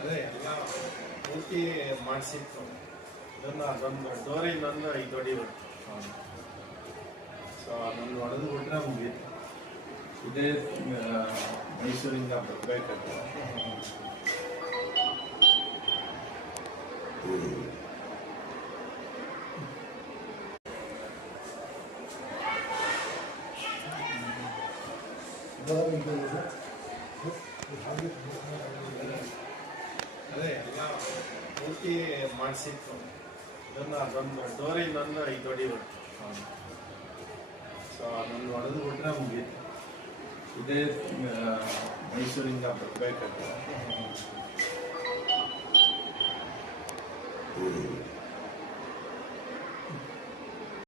ಅದೇ ಎಲ್ಲ ಪೂರ್ತಿ ಮಾಡಿಸಿತ್ತು ಇದನ್ನು ಅದೊಂದು ಡೋರ್ ಇನ್ನೊಂದು ಇದು ಹೊಡಿಬೇಕು. ಸೊ ಅದೊಂದು ಹೊಡೆದು ಬಿಟ್ರೆ ಮುಗೀತು. ಇದೇ ಮೈಸೂರಿಂದ ಬರಬೇಕಾದ್ರೆ ಅದೇ ಎಲ್ಲ ಪೂರ್ತಿ ಮಾಡಿಸಿತ್ತು ಇದನ್ನು ಅದೊಂದು ಡೋರ್ ಇನ್ನೊಂದು ಇದು ಹೊಡಿಬೇಕು. ಸೊ ಅದೊಂದು ಹೊಡೆದು ಬಿಟ್ರೆ ಮುಗೀತು. ಇದೇ ಮೈಸೂರಿಂದ ಬರಬೇಕಾದ್ರೆ